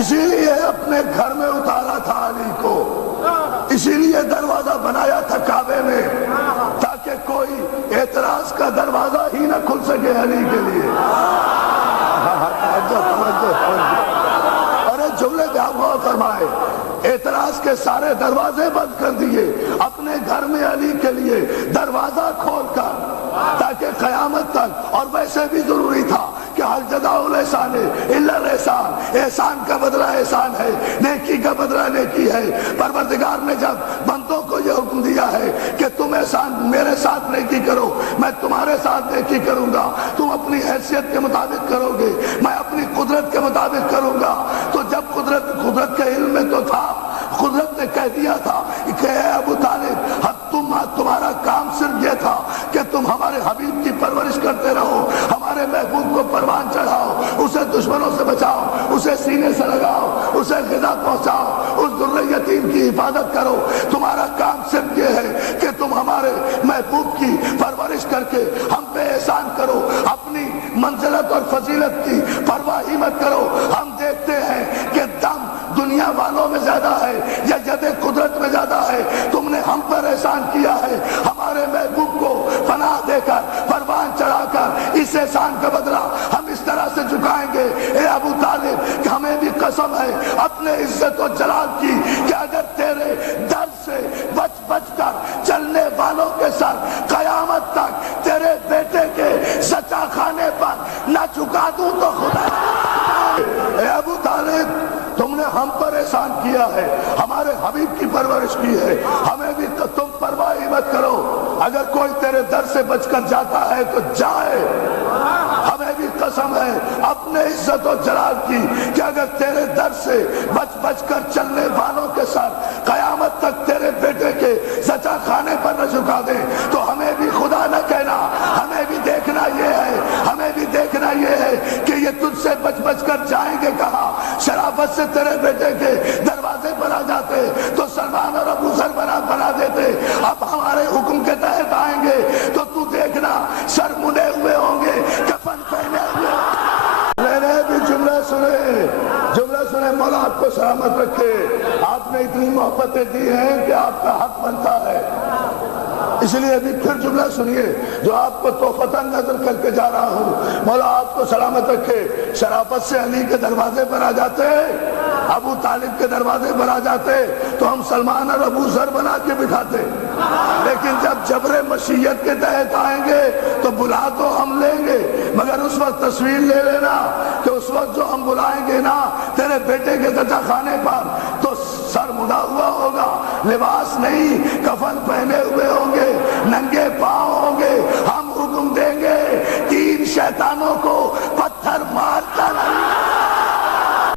اسی لیے اپنے گھر میں اتارا تھا علی کو، اسی لیے دروازہ بنایا تھا کعبے میں تاکہ کوئی اعتراض کا دروازہ ہی نہ کھل سکے علی کے لیے۔ ارے جملے پہ آپ غور فرمائے، اعتراض کے سارے دروازے بند کر دیے، اپنے گھر میں علی کے لیے دروازہ کھول کر تاکہ قیامت تک، اور ویسے بھی ضروری تھا کہ حل جزاء الاحسان الا الاحسان، احسان کا بدلہ احسان ہے، نیکی کا بدلہ نیکی ہے۔ پروردگار نے جب بندوں کو یہ حکم دیا ہے کہ تم احسان میرے ساتھ نیکی کرو، میں تمہارے ساتھ نیکی کروں گا، تم اپنی حیثیت کے مطابق کرو گے، میں اپنی قدرت کے مطابق کروں گا، تو جب قدرت کے علم میں تو تھا، قدرت نے کہہ دیا تھا کہ اے ابو طالب، تمہارا کام صرف یہ تھا کہ تم ہمارے حبیب کی پرورش کرتے رہو، ہمارے محبوب کو پروان چڑھاؤ، اسے دشمنوں سے بچاؤ، اسے سینے سے لگاؤ، اسے غذا پہنچاؤ، اس در یتیم کی حفاظت کرو۔ تمہارا کام صرف یہ ہے کہ تم ہمارے محبوب کی پرورش کر کے ہم پہ احسان کرو، اپنی منزلت اور فضیلت کی پرواہ ہی مت کرو۔ ہم دیکھتے ہیں کہ دم دنیا والوں میں زیادہ ہے یا ید قدرت میں زیادہ ہے، تم نے ہم پر احسان کیا ہے، ہمارے محبوب کو پناہ دے کر، پروان چڑھا کر، اس احسان کا بدلہ ہم اس طرح سے چکائیں گے۔ اے ابو طالب، کہ ہمیں بھی قسم ہے اپنے عزت و جلال کی کہ اگر تیرے در سے بچ بچ کر چلنے والوں کے سر قیامت تک تیرے بیٹے کے سچا خانے پر نہ چکا دوں تو خدا۔ اے ابو طالب، تم نے ہم پر احسان کیا ہے، ہمارے حبیب کی پرورش کی ہے، ہمیں بھی تم پرواہ مت کرو، اگر کوئی تیرے در سے بچ کر جاتا ہے تو جائے۔ ہمیں بھی قسم ہے اپنے عزت و جلال کی کہ اگر تیرے در سے بچ بچ کر چلنے والوں کے سر قیامت تک تیرے بیٹے کے سچا خانے پر نہ جھکا دیں تو ہمیں بھی خدا نہ کہنا، ہمیں بھی دیکھنا یہ ہے، ہمیں بھی دیکھنا یہ ہے کہ یہ تجھ سے بچ بچ کر جائیں گے کہاں۔ شرافت سے تیرے بیٹے کے دروازے پر آ جاتے تو سلمان اور ابو ذر بنا دیتے، اب ہمارے حکم کے تحت آئیں گے تو تو دیکھنا سر مڈے ہوئے ہوں گے، کفن پہنے ہوئے۔ میں نے بھی جملہ سنے، مولا آپ کو سلامت رکھے، آپ نے اتنی محبتیں دی ہیں کہ آپ کا حق بنتا ہے، اس لیے ابھی پھر جملہ سنیے جو آپ کو توفتاً نظر کر کے جا رہا ہوں۔ مولا آپ کو سلامت رکھے، شرافت سے علی کے دروازے پر آ جاتے، ابو طالب کے دروازے پر آ جاتے تو ہم سلمان اور ابو ذر بنا کے بٹھاتے، لیکن جب جبر مشیت کے تحت آئیں گے تو بلا تو ہم لیں گے، مگر اس وقت تصویر لے لینا کہ اس وقت جو ہم بلائیں گے نا تیرے بیٹے کے چچا خانے پر تو سر مڑا ہوا ہوگا، لباس نہیں، کفن پہنے ہوئے ہوں گے، ننگے پاؤں ہوں گے، ہم حکم دیں گے 3 شیطانوں کو پتھر مار کر